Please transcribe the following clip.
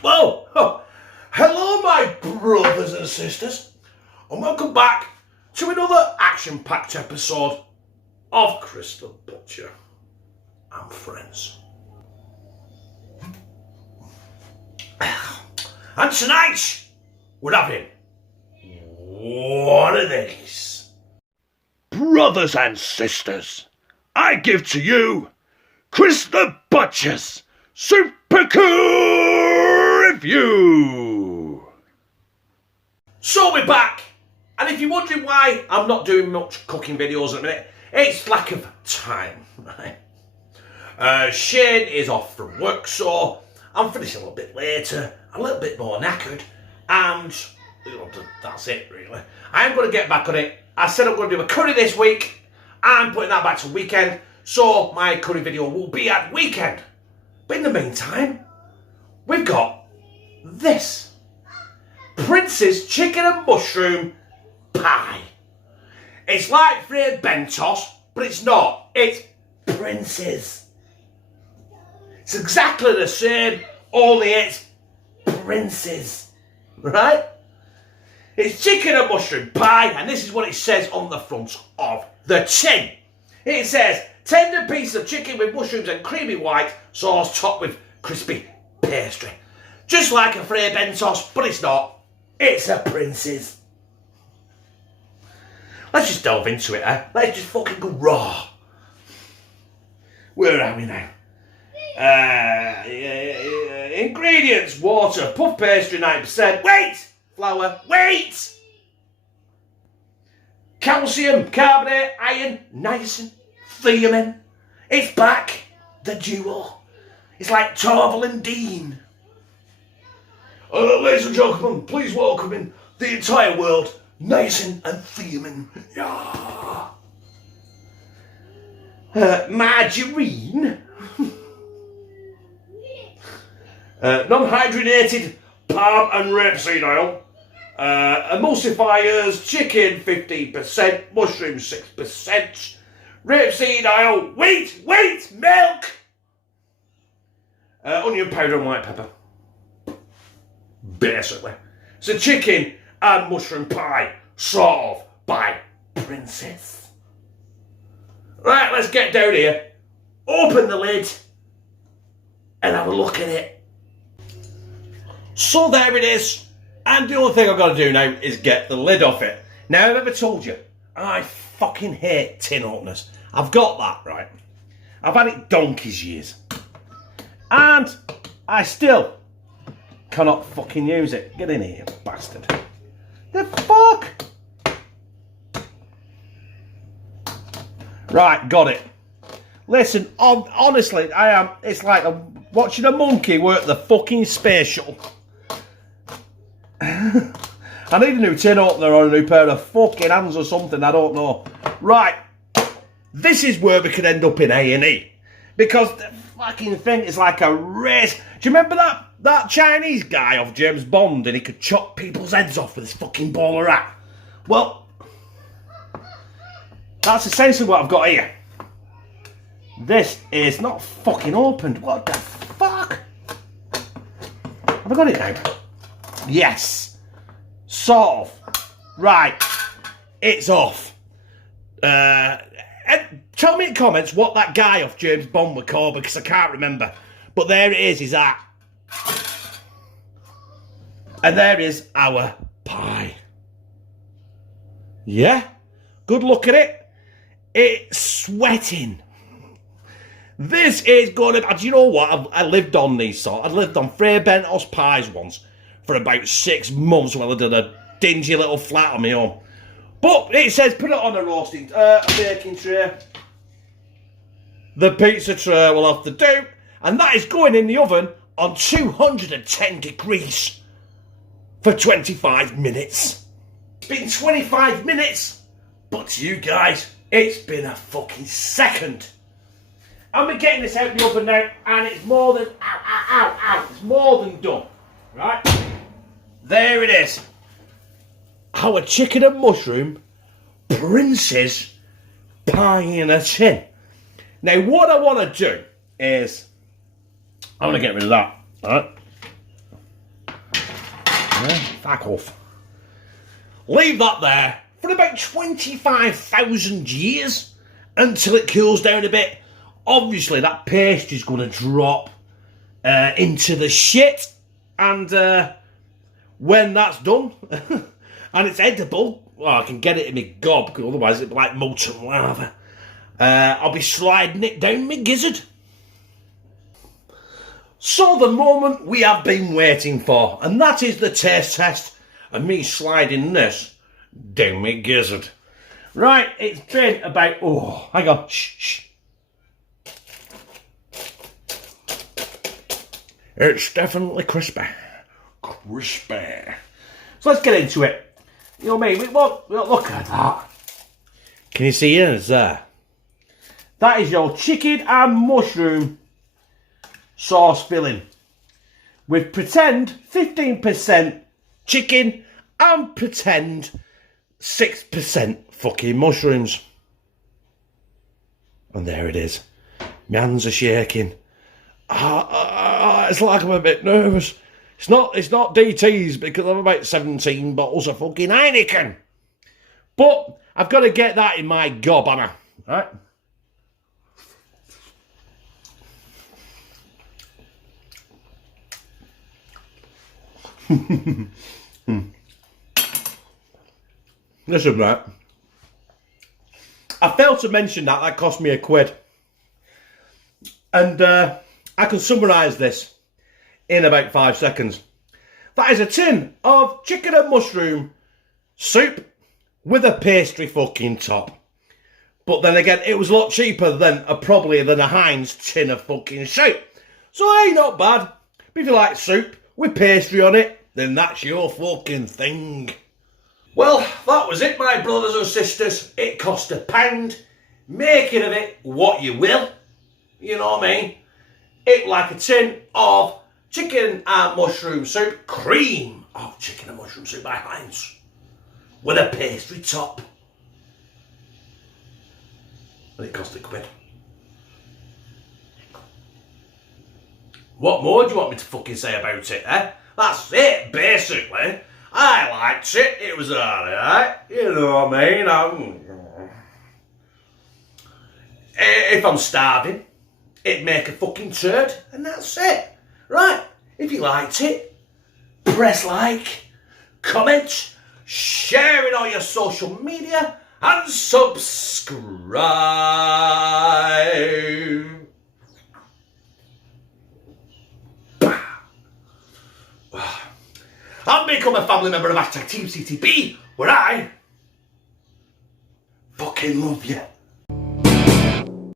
Whoa! Oh, hello, my brothers and sisters, and welcome back to another action-packed episode of Chris the Butcher and Friends. And tonight, we're having one of these. Brothers and sisters, I give to you Chris the Butcher's Supercool Review. So we're back, and if you're wondering why I'm not doing much cooking videos at the minute, it's lack of time, right? Shane is off from work, so I'm finishing a little bit later, a little bit more knackered, and that's it really. I'm going to get back on it. I said I'm going to do a curry this week. I'm putting that back to weekend, so my curry video will be at weekend. But in the meantime, we've got this. Prince's chicken and mushroom pie. It's like Frey Bentos, but it's not. It's Prince's. It's exactly the same, only it's Prince's, right? It's chicken and mushroom pie, and this is what it says on the front of the tin. It says, tender piece of chicken with mushrooms and creamy white sauce topped with crispy pastry. Just like a Frey Bentos, but it's not. It's a Prince's. Let's just delve into it, eh? Let's just fucking go raw. Where are we now? Ingredients: water, puff pastry 9%. Wait! Flour, wait! Calcium, carbonate, iron, niacin, thiamine. It's back, the duo. It's like Torval and Dean. Ladies and gentlemen, please welcome in the entire world, niacin and thiamine. Yeah. Margarine. Non-hydrogenated palm and rapeseed oil. Emulsifiers, chicken 15%, mushrooms 6%, rapeseed oil, wheat, milk, onion powder and white pepper. Basically. So chicken and mushroom pie, sort of, by Princess. Right, let's get down here, open the lid, and have a look at it. So there it is. And the only thing I've got to do now is get the lid off it. Now, I've ever told you, I fucking hate tin openers. I've got that, right? I've had it donkey's years. And I still cannot fucking use it. Get in here, you bastard. The fuck? Right, got it. Listen, honestly, it's like I'm watching a monkey work the fucking space shuttle. I need a new tin opener or a new pair of fucking hands or something, I don't know. Right, this is where we could end up in A&E. Because the fucking thing is like a race. Do you remember that Chinese guy of James Bond and he could chop people's heads off with his fucking bowler hat? Well, that's essentially what I've got here. This is not fucking opened. What the fuck? Have I got it now? Yes. Sort of. Right. It's off. Tell me in comments what that guy off James Bond was called, because I can't remember. But there it is, that. And there is our pie. Yeah? Good look at it. It's sweating. This is going to... Do you know what? I lived on these sort. I lived on Frey Bentos pies once for about 6 months while I did a dingy little flat on my own. But it says put it on a baking tray. The pizza tray will have to do. And that is going in the oven on 210 degrees for 25 minutes. It's been 25 minutes, but to you guys, it's been a fucking second. And we're getting this out of the oven now, and it's more than, it's more than done, right? There it is. Our chicken and mushroom Prince's pie in a tin. Now, what I want to do is, I want to get rid of that, all right? Fuck off. Leave that there for about 25,000 years until it cools down a bit. Obviously, that paste is going to drop into the shit, and when that's done and it's edible, well, I can get it in my gob, because otherwise it'd be like molten lava. I'll be sliding it down my gizzard. So the moment we have been waiting for, and that is the taste test of me sliding this down my gizzard. Right, it's been about, oh, hang on, shh. It's definitely crispy. Crispy. So let's get into it. You know what I mean? Look at that. Can you see it? It's there. That is your chicken and mushroom sauce filling. With pretend 15% chicken and pretend 6% fucking mushrooms. And there it is. My hands are shaking. It's like I'm a bit nervous. It's not DT's because I'm about 17 bottles of fucking Heineken. But I've got to get that in my gob, haven't I? Right? Listen, right. I failed to mention that cost me £1. And I can summarise this in about 5 seconds. That is a tin of chicken and mushroom soup with a pastry fucking top. But then again, it was a lot cheaper than a Heinz tin of fucking soup. So it ain't not bad. But if you like soup with pastry on it, then that's your fucking thing. Well, that was it, my brothers and sisters. It cost £1. Make it of it what you will. You know what I mean? It like a tin of chicken and mushroom soup, cream of chicken and mushroom soup by Heinz, with a pastry top. And it cost £1. What more do you want me to fucking say about it, eh? That's it, basically. I liked it. It was alright. You know what I mean? If I'm starving, it'd make a fucking turd, and that's it. Right, if you liked it, press like, comment, share it on your social media, and subscribe. And become a family member of #TeamCTB, where I fucking love you.